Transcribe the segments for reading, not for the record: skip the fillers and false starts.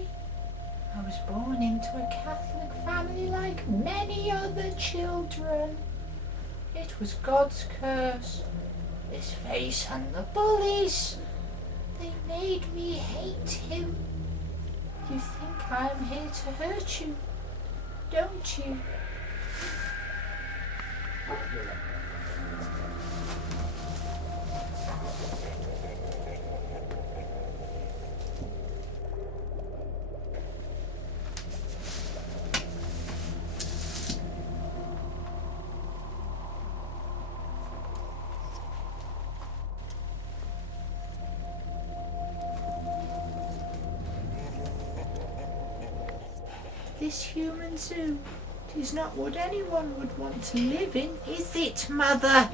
boy. I was born into a Catholic family like many other children. It was God's curse. This face and the bullies. They made me hate him. You think I'm here to hurt you, don't you? This human zoo is not what anyone would want to live in, is it, Mother?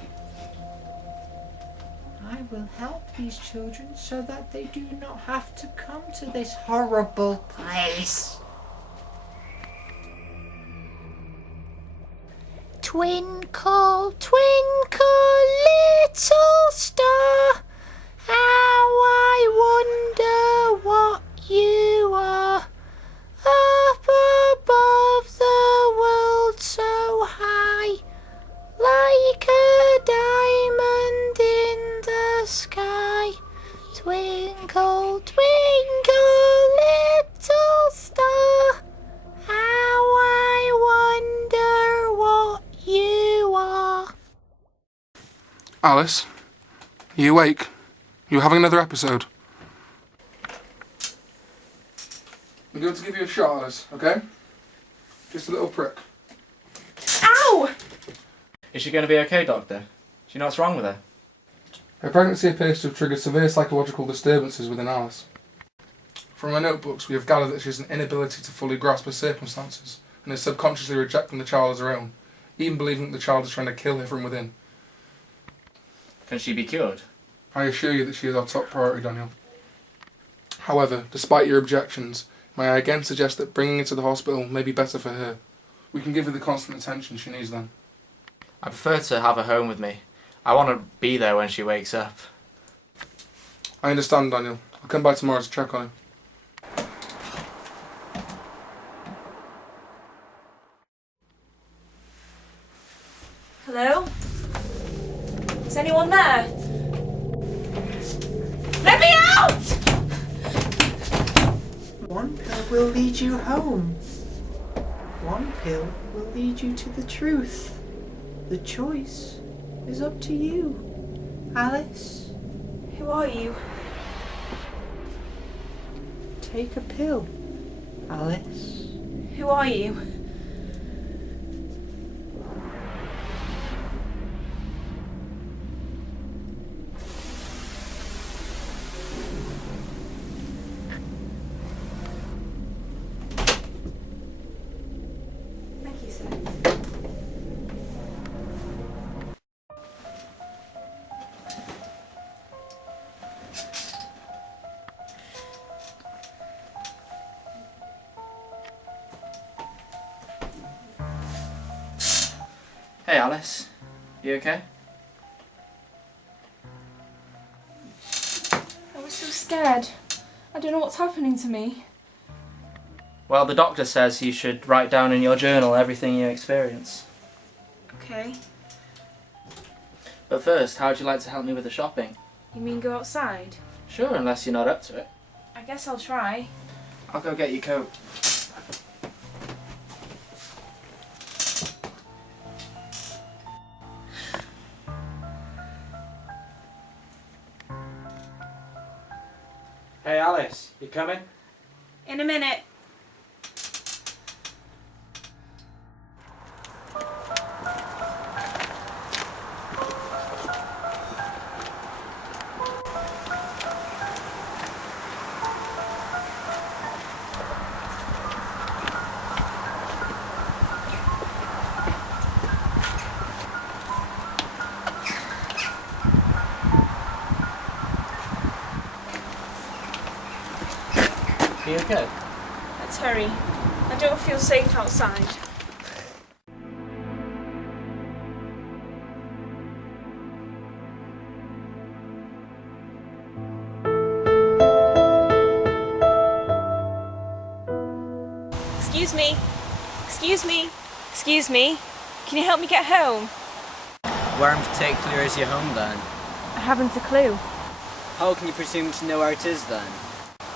I will help these children so that they do not have to come to this horrible place. Twinkle, twinkle, little star, how I wonder what you are. Up above the world so high, like a diamond in the sky. Twinkle, twinkle, little star, how I wonder what you are. Alice, are you awake? You having another episode? I'm going to give you a shot, Alice, okay? Just a little prick. Ow! Is she going to be okay, Doctor? Do you know what's wrong with her? Her pregnancy appears to have triggered severe psychological disturbances within Alice. From her notebooks, we have gathered that she has an inability to fully grasp her circumstances and is subconsciously rejecting the child as her own, even believing that the child is trying to kill her from within. Can she be cured? I assure you that she is our top priority, Daniel. However, despite your objections, may I again suggest that bringing her to the hospital may be better for her. We can give her the constant attention she needs then. I prefer to have her home with me. I want to be there when she wakes up. I understand, Daniel. I'll come by tomorrow to check on her. Hello? Is anyone there? Let me out! One pill will lead you home. One pill will lead you to the truth. The choice is up to you, Alice. Who are you? Take a pill, Alice. Who are you? Thank you, sir. Hey Alice, you okay? I was so scared. I don't know what's happening to me. Well, the doctor says you should write down in your journal everything you experience. Okay. But first, how'd you like to help me with the shopping? You mean go outside? Sure, unless you're not up to it. I guess I'll try. I'll go get your coat. Hey Alice, you coming? In a minute. Are you okay? Let's hurry. I don't feel safe outside. Excuse me. Excuse me. Excuse me. Can you help me get home? Where in particular is your home then? I haven't a clue. How can you presume to know where it is then?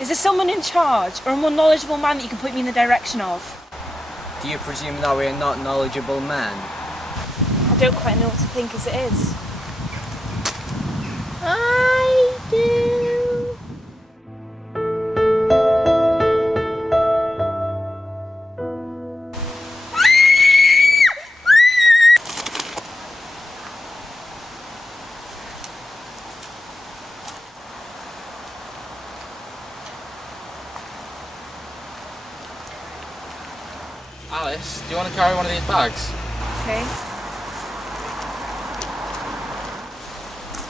Is there someone in charge or a more knowledgeable man that you can point me in the direction of? Do you presume that we are not knowledgeable men? I don't quite know what to think as it is. I do. Alice, do you want to carry one of these bags? Okay.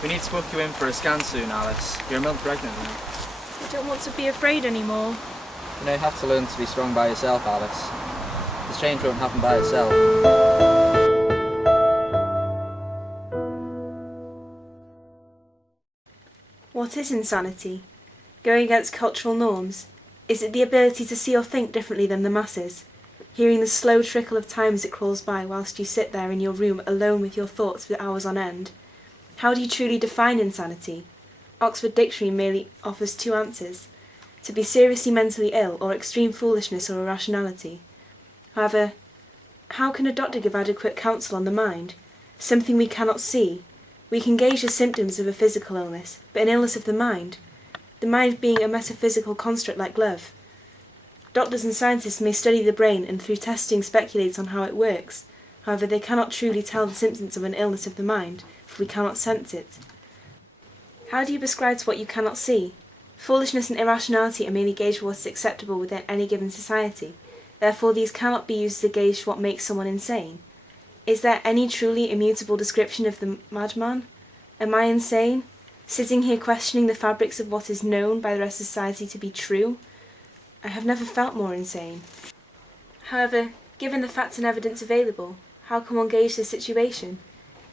We need to book you in for a scan soon, Alice. You're a month pregnant now. I don't want to be afraid anymore. You know, you have to learn to be strong by yourself, Alice. The change won't happen by itself. What is insanity? Going against cultural norms? Is it the ability to see or think differently than the masses? Hearing the slow trickle of time as it crawls by whilst you sit there in your room alone with your thoughts for hours on end? How do you truly define insanity? Oxford Dictionary merely offers two answers: to be seriously mentally ill, or extreme foolishness or irrationality. However, how can a doctor give adequate counsel on the mind? Something we cannot see. We can gauge the symptoms of a physical illness, but an illness of the mind being a metaphysical construct like love. Doctors and scientists may study the brain and through testing speculate on how it works. However, they cannot truly tell the symptoms of an illness of the mind, for we cannot sense it. How do you prescribe to what you cannot see? Foolishness and irrationality are merely gauge for what is acceptable within any given society. Therefore, these cannot be used as a gauge for what makes someone insane. Is there any truly immutable description of the madman? Am I insane? Sitting here questioning the fabrics of what is known by the rest of society to be true? I have never felt more insane. However, given the facts and evidence available, how can one gauge the situation?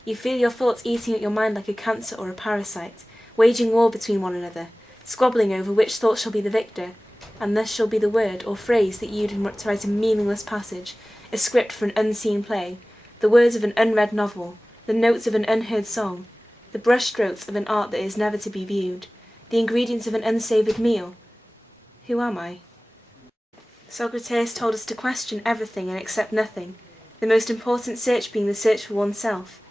You feel your thoughts eating at your mind like a cancer or a parasite, waging war between one another, squabbling over which thought shall be the victor, and thus shall be the word or phrase that used to write a meaningless passage, a script for an unseen play, the words of an unread novel, the notes of an unheard song, the brushstrokes of an art that is never to be viewed, the ingredients of an unsavoured meal. Who am I? Socrates told us to question everything and accept nothing, the most important search being the search for oneself.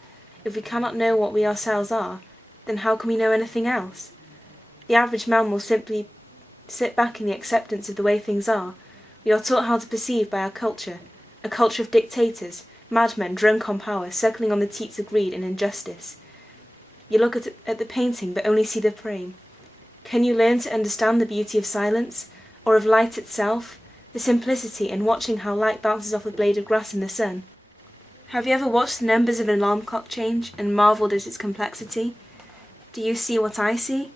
If we cannot know what we ourselves are, then how can we know anything else? The average man will simply sit back in the acceptance of the way things are. We are taught how to perceive by our culture, a culture of dictators, madmen drunk on power, suckling on the teats of greed and injustice. You look at the painting but only see the frame. Can you learn to understand the beauty of silence, or of light itself, the simplicity in watching how light bounces off a blade of grass in the sun? Have you ever watched the numbers of an alarm clock change and marvelled at its complexity? Do you see what I see?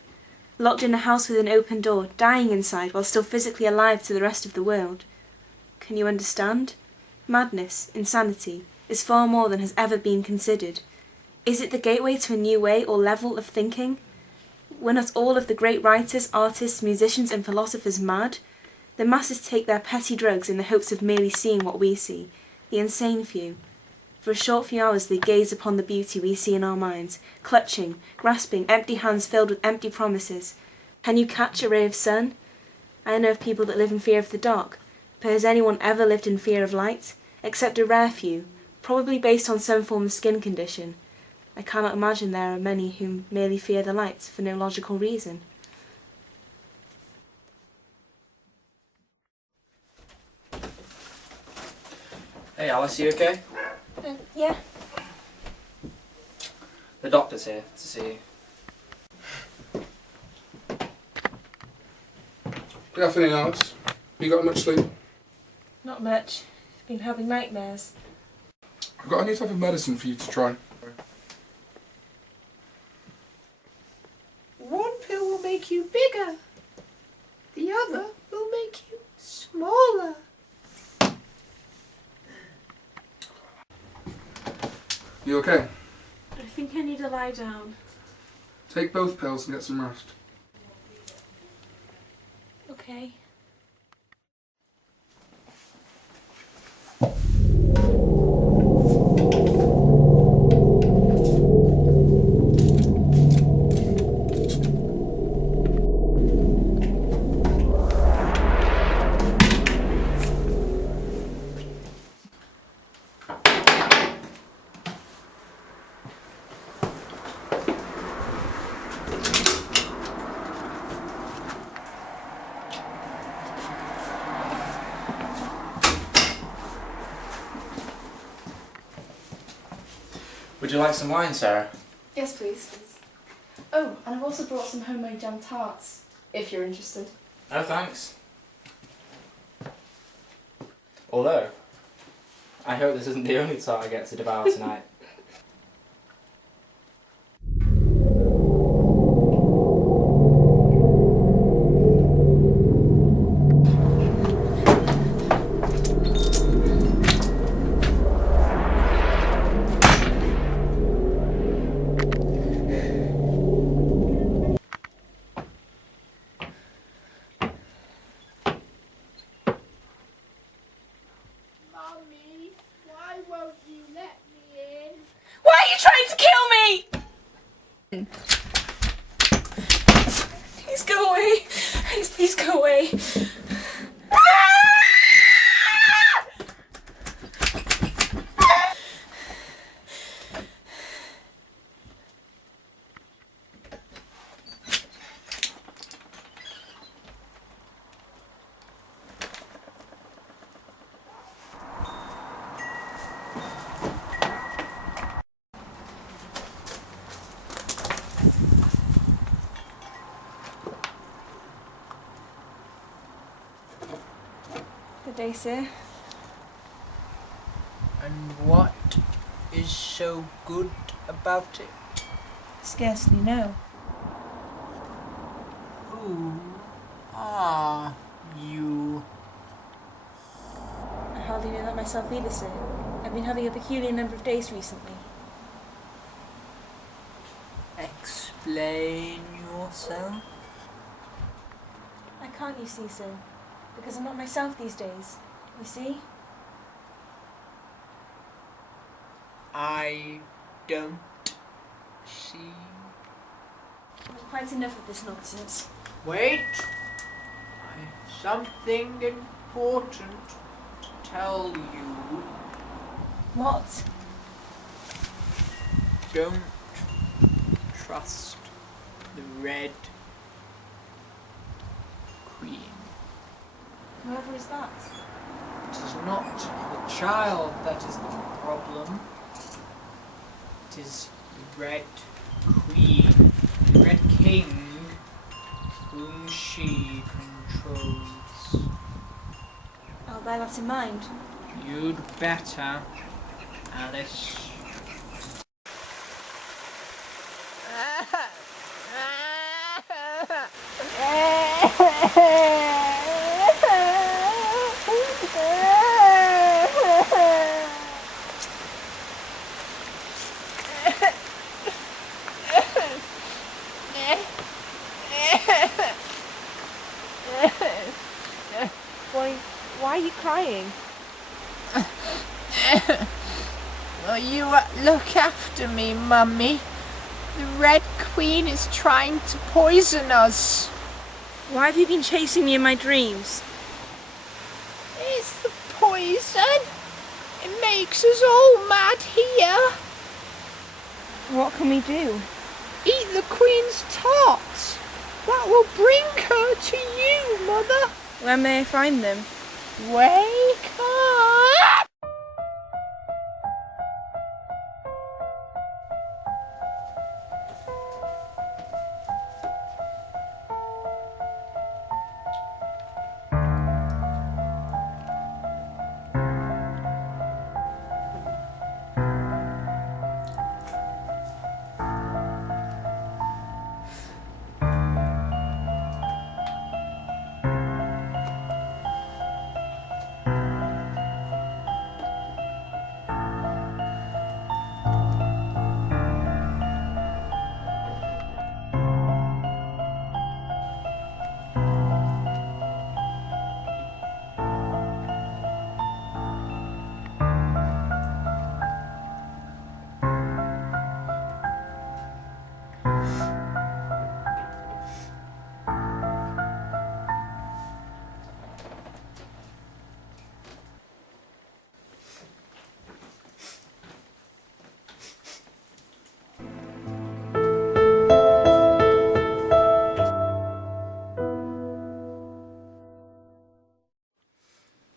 Locked in a house with an open door, dying inside while still physically alive to the rest of the world. Can you understand? Madness, insanity, is far more than has ever been considered. Is it the gateway to a new way or level of thinking? Were not all of the great writers, artists, musicians and philosophers mad? The masses take their petty drugs in the hopes of merely seeing what we see, the insane few. For a short few hours they gaze upon the beauty we see in our minds, clutching, grasping, empty hands filled with empty promises. Can you catch a ray of sun? I know of people that live in fear of the dark, but has anyone ever lived in fear of light? Except a rare few, probably based on some form of skin condition. I cannot imagine there are many who merely fear the light for no logical reason. Hey Alice, you okay? Yeah. The doctor's here to see you. Good afternoon, Alice. You got much sleep? Not much. Been having nightmares. I've got a new type of medicine for you to try. One pill will make you bigger. The other will make you smaller. You okay? I think I need to lie down. Take both pills and get some rest. Okay. Would you like some wine, Sarah? Yes, please. Oh, and I've also brought some homemade jam tarts, if you're interested. No, thanks. Although, I hope this isn't the only tart I get to devour tonight. Mummy, why won't you let me in? Why are you trying to kill me? Please go away. Please go away. Good day, sir. And what is so good about it? Scarcely know. Who are you? I hardly know that myself either, sir. I've been having a peculiar number of days recently. Explain yourself. I can't, you see, sir, because I'm not myself these days. You see? I don't see. I've quite enough of this nonsense. Wait. I've something important to tell you. What? Don't trust the Red Queen. Whoever is that? It is not the child that is the problem. It is the Red Queen, the Red King, whom she controls. I'll bear that in mind. You'd better, Alice. Why are you crying? Will you look after me, Mummy? The Red Queen is trying to poison us. Why have you been chasing me in my dreams? It's the poison. It makes us all mad here. What can we do? Eat the Queen's tarts. That will bring her to you, Mother. Where may I find them? Wake up!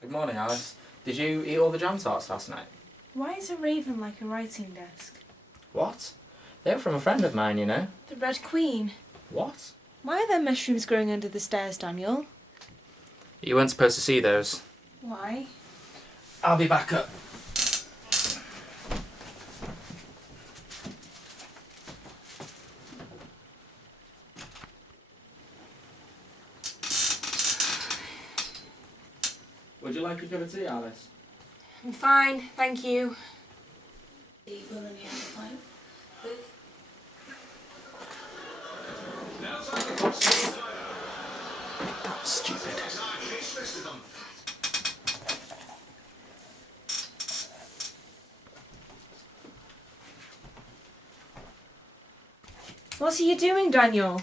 Good morning, Alice. Did you eat all the jam tarts last night? Why is a raven like a writing desk? What? They were from a friend of mine, you know. The Red Queen. What? Why are there mushrooms growing under the stairs, Daniel? You weren't supposed to see those. Why? I'll be back up. Would you like a cup of tea, Alice? I'm fine, thank you. That was stupid. What are you doing, Daniel?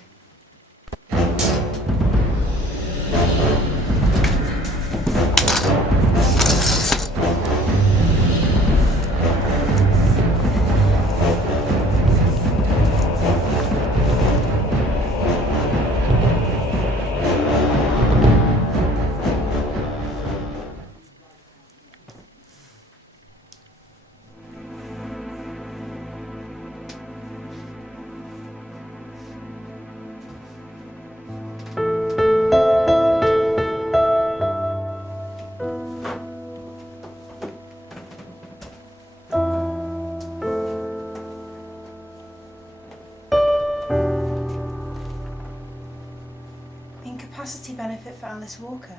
Incapacity benefit for Alice Walker.